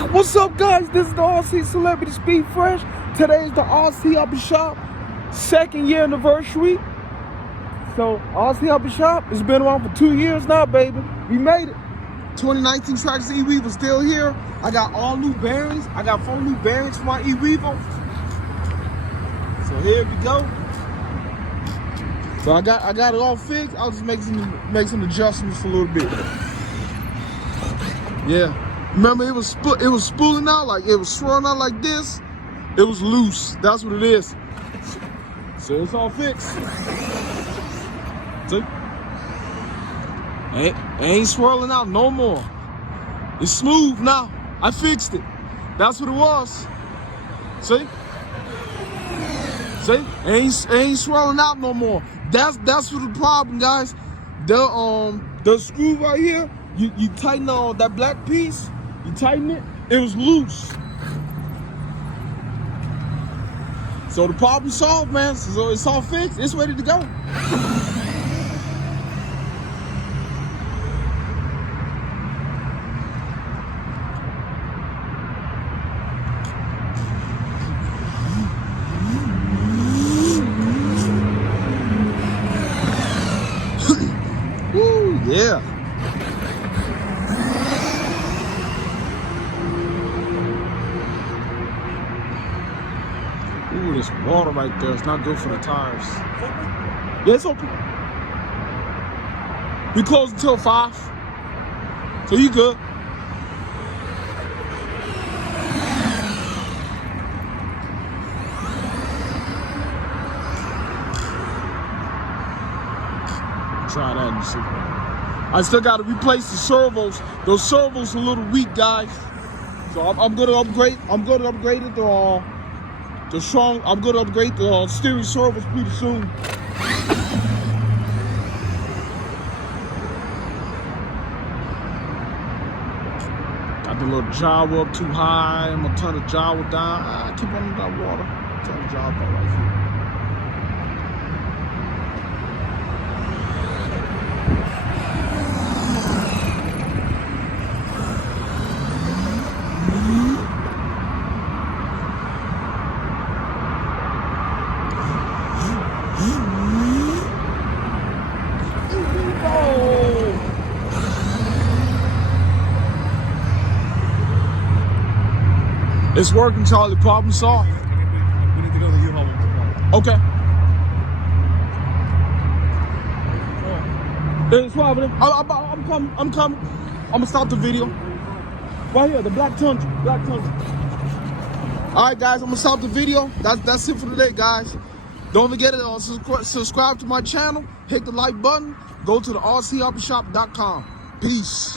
What's up, guys? This is the RC Celebrity Speed Fresh. Today's the RC Upper Shop 2nd year anniversary. So RC Upper Shop has been around for 2 years now, baby. We made it. 2019 Trax E-Weaver still here. I got all new bearings. I got 4 new bearings for my E-Weaver. So here we go. So I got it all fixed. I'll just make some adjustments a little bit. Yeah. Remember, it was spooling out, like it was swirling out like this. It was loose. That's what it is. So it's all fixed. See? It ain't swirling out no more. It's smooth now. I fixed it. That's what it was. See? See? It ain't swirling out no more. That's what the problem, guys. The screw right here, you tighten on that black piece. You tighten it, it was loose. So the problem solved, man. So it's all fixed. It's ready to go. Woo, yeah. Ooh, there's water right there. It's not good for the tires. Yeah, it's open. We close until 5. So you good. Try that and see. I still got to replace the servos. Those servos are a little weak, guys. So I'm gonna upgrade. I'm gonna upgrade it to I'm gonna upgrade the steering servos pretty soon. Got the little jaw up too high. I'm gonna turn the jaw down. I keep on that water. Turn the jaw down right here. It's working, Charlie. Problem solved. We need to go to the U-Haul. Okay. It's fine. I'm coming. I'm gonna stop the video. Right here, the Black Tundra. Black Tundra. All right, guys. I'm gonna stop the video. That's it for today, guys. Don't forget to subscribe to my channel. Hit the like button. Go to the RCUppershop.com. Peace.